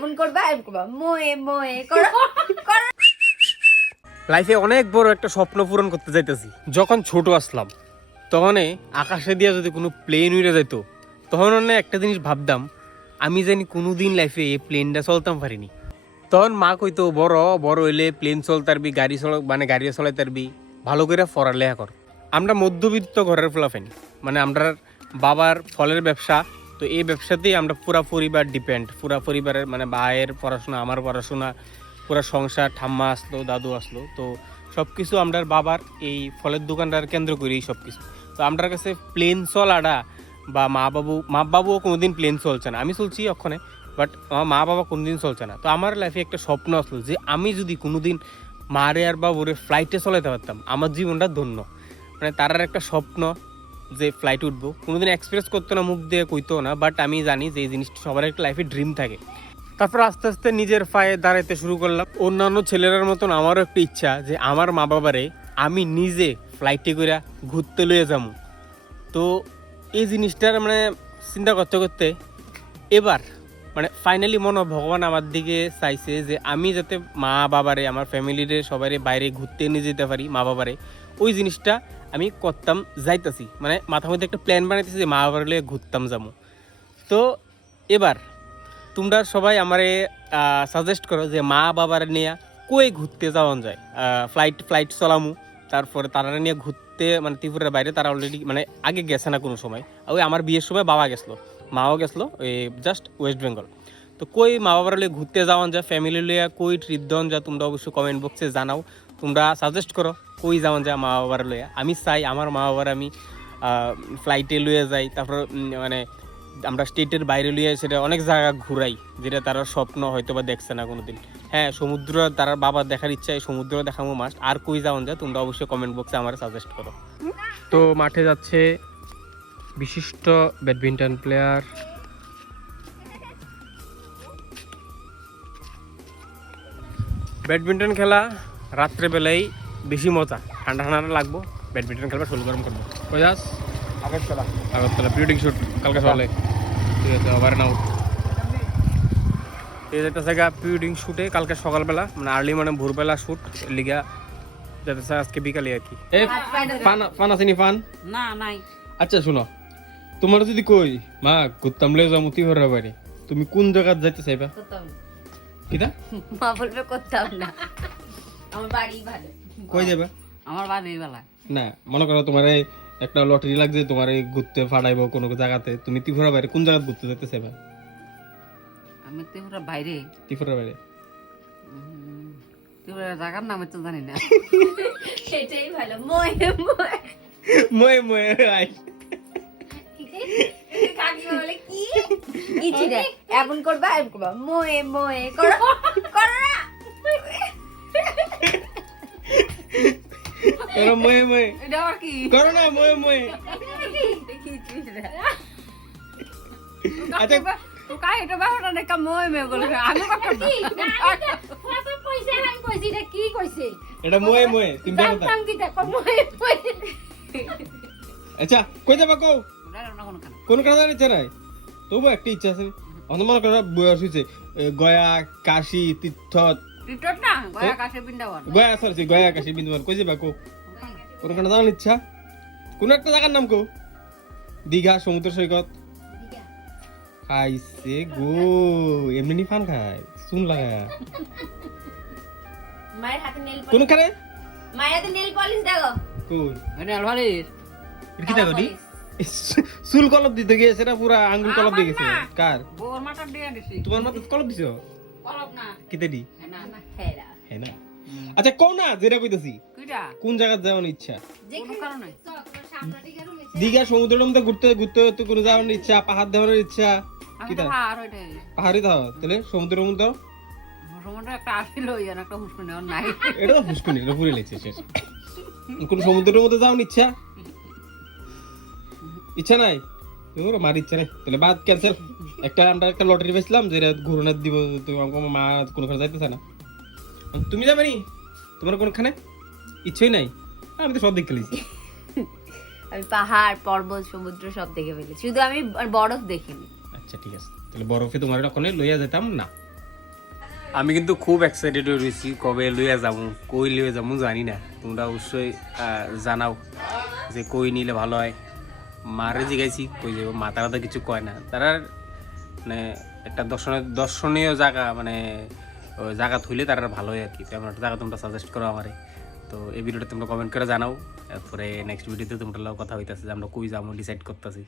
এমন করবা এমন করবা। মোয়ে মোয়ে, করো করো। লাইফে অনেক বড় একটা স্বপ্ন পূরণ করতে যাইতেছি। যখন ছোট আসলাম তখন আকাশে দিয়ে যদি কোনো প্লেন উড়ে যেত তখন অনেক একটা জিনিস ভাবতাম, আমি জানি কোনো দিন লাইফে এই প্লেনটা চলতাম পারিনি। তখন মা কইতো, বড় বড় হইলে প্লেন চলতে পারবি গাড়ি চল মানে গাড়ি চলাইতে পারবি ভালো করে পড়ালেখা কর। আমরা মধ্যবিত্ত ঘরের ফলাফেন মানে আমরা বাবার ফলের ব্যবসা তো এই ব্যবসাতেই আমরা পুরা পরিবার ডিপেন্ড পুরা পরিবারের মানে ভাইয়ের পড়াশোনা, আমার পড়াশোনা, পুরা সংসার, ঠাম্মা আসলো, দাদু আসলো, তো সব কিছু আমরা বাবার এই ফলের দোকানটার কেন্দ্র করেই সব কিছু তো আমার কাছে প্লেন চলাটা বা মা বাবু মা বাবুও কোনোদিন প্লেন চলছে না। আমি চলছি ওখানে বাট আমার মা বাবা কোনোদিন চলছে না। তো আমার লাইফে একটা স্বপ্ন আসলো যে আমি যদি কোনোদিন মারে আর বাবুরে ফ্লাইটে চলাইতে পারতাম, আমার জীবনটা ধন্য। মানে তারার একটা স্বপ্ন যে ফ্লাইট উঠবো। কোনোদিন এক্সপ্রেস করতো না, মুখ দিয়ে কইতো না বাট আমি জানি যে এই জিনিসটা সবার একটা লাইফে ড্রিম থাকে। তারপর আস্তে আস্তে নিজের পায়ে দাঁড়াইতে শুরু করলাম। অন্যান্য ছেলেরার মতন আমারও একটা ইচ্ছা যে আমার মা বাবারে আমি নিজে ফ্লাইটে করে ঘুরতে লয়ে যাব তো এই জিনিসটার মানে চিন্তা করতে করতে এবার মানে ফাইনালি মনে ভগবান আমার দিকে চাইছে যে আমি যাতে মা বাবারে, আমার ফ্যামিলিরে সবাই বাইরে ঘুরতে নিয়ে যেতে পারি, মা বাবারে। ওই জিনিসটা আমি করতাম, যাইতাছি। মানে মাথার মধ্যে একটা প্ল্যান বানাইতেছি যে মা বাবার ঘুরতাম যাব। তো এবার তোমরা সবাই আমারে সাজেস্ট করো যে মা বাবার নিয়ে কই ঘুরতে যাওয়া যায়। ফ্লাইট ফ্লাইট চলামু, তারপরে তারা নিয়ে ঘুরতে মানে ত্রিপুরার বাইরে তারা অলরেডি মানে আগে গেছে না কোনো সময়। ওই আমার বিয়ের সময় বাবা গেছিল, মাও গেছিল ওই জাস্ট ওয়েস্ট বেঙ্গল তো কই মা বাবার লিয়ে ঘুরতে যাওয়ান যা ফ্যামিলি লিয়ে কই ট্রিপ দেওয়ান যা তোমরা অবশ্যই কমেন্ট বক্সে জানাও। তোমরা সাজেস্ট করো কই যাওয়ান যা মা বাবার লইয়া। আমি চাই আমার মা বাবার আমি ফ্লাইটে লইয়ে যাই, তারপর মানে আমরা স্টেটের বাইরে লইয়ে সেটা অনেক জায়গা ঘুরাই, যেটা তারা স্বপ্ন হয়তো বা দেখছে না কোনোদিন। হ্যাঁ সমুদ্র, তার বাবা দেখার ইচ্ছা সমুদ্র দেখাবো মাস্ট আর কই যাওয়ান যায় তোমরা অবশ্যই কমেন্ট বক্সে আমার সাজেস্ট করো। তো মাঠে যাচ্ছে বিশিষ্ট ব্যাডমিন্টন প্লেয়ার ব্যাডমিন্টন খেলা রাত্রেবেলায় বেশি মজা। ঠান্ডা ঠান্ডা লাগবো ব্যাডমিন্টন খেলবা শরীর গরম করব। কই যাস আগরতলা আগরতলা প্রিউডিং শুট কালকে সকালে ঠিক আছে আবার নাও। এই যেটা জায়গা প্রিউডিং শুটে কালকে সকালবেলা মানে আর্লি মানে ভোরবেলা শুট লিগা যেটা আজকে বিকালে আর কি। এই ফান ফান আছে নি ফান না নাই। আচ্ছা শোনো তোমার যদি কই মা ঘুরতাম লে যাব তুই হরে বাইরে তুমি কোন জায়গা যাইতে চাইবা? করতাম কিটা মা বলবে করতাম না। আমার বাড়ি ভালো কই যাবা? আমার বেলা না মনে করো তোমার একটা লটারি লাগছে তোমার ঘুরতে কোনো জায়গাতে। তুমি ত্রিপুরা বাইরে কোন ঘুরতে যেতে চাইবা আমি ত্রিপুরা বাইরে। ত্রিপুরা বাইরে। উম, ত্রিপুরা জায়গার নামে তো জানি না। সেটাই ভালো। মোয়ে মোয়ে। ময়ে ময়ে আই কাকিমা বলে কি? ইচি এমন করবা এমন করবা। মোয়ে মোয়ে করো করো না। করো ময়ে ময়ে এটা আবার কি করো না ময়ে ময়ে। আচ্ছা তো কাই এটা ব্যাপারটা দেখা মই মে বলে আমি কথা এটা ময়ে ময়ে তিনটা কথা আচ্ছা কই যাবা কও কোন কাজ জানি চাই তবু একটা ইচ্ছা আছে অন্য বয়স হয়েছে গয়া কাশী তীর্থ না গয়া কাছে বৃন্দাবন গয়া সরছি গয়া কাশী বিন্দুবান কই যাবা কো কোন কাজ জানার ইচ্ছা। কোন একটা জায়গার নাম কো। দীঘা সমুদ্র সৈকত। খাইছে গো এমনি ফান খায় শুন লাগা মায়ের হাতে নেল পলিশ কোনখানে? মায়ের হাতে নেল পলিশ দেখো। কোন? আলভারির এটা কি দেখো দি চুল কলপ দিতে গিয়ে সেটা পুরা আঙ্গুল কলপ দিয়ে গেছে। কার? বোর মাথা দিয়ে দিছি। তোমার মাথা কলপ দিছো? কলপ না। কিতে দি? না। হেরা হ্যাঁ না। আচ্ছা কও না যেটা কইতাছি। কোন জায়গা যাওয়ার ইচ্ছা? কোনো কারণে? দীঘা সমুদ্র মধ্যে ঘুরতে ঘুরতে ঘুরতে কোনো যাওয়ার ইচ্ছা পাহাড় দেওয়ার ইচ্ছা। কিটা তো পাহাড়ি দাও তাহলে সমুদ্র মধ্যে সমুদ্র একটা আসিল ইয়ান একটা হুসকুনি আর নাই। এটা তো ফুসকুনি এটা পুরে শেষ। কোন সমুদ্রের মধ্যে যাওয়ার ইচ্ছা? ইচ্ছা নাই? তোর মার ইচ্ছা নাই। তাহলে বাদ ক্যান্সেল একটা আমরা একটা লটারি পেয়েছিলাম যেটা ঘুরনের দিব তুমি মা কোনখানে যাইতেছে না। তুমি যাবে নি? তোমার কোনখানে? ইচ্ছাই নাই। আমি তো সব দেখতে লিছি আমি পাহাড় পর্বত সমুদ্র সব দেখে ফেলেছি। শুধু আমি বরফ দেখিনি। আচ্ছা ঠিক আছে। তাহলে বরফে তোমার ওখানে লইয়া যেতাম না? আমি কিন্তু খুব এক্সাইটেড হয়ে রয়েছি কবে লইয়া যাব কই লইয়া যাব জানি না। তোমরা অবশ্যই আহ, জানাও যে কই নিলে ভালো হয়। মারে জিগাইছি কই যাব? মা তারা তো কিছু কয় না। তারা মানে একটা দর্শনীয় দর্শনীয় জায়গা মানে ওই জায়গা থইলে তারা ভালো হয় আর কি। তেমন একটা জায়গা তোমরা সাজেস্ট করো আমারে। তো এই ভিডিওটা তোমরা কমেন্ট করে জানাও। তারপরে নেক্সট ভিডিওতে তোমরা কথা হইতেছে যে আমরা কই যাব ডিসাইড করতেছি।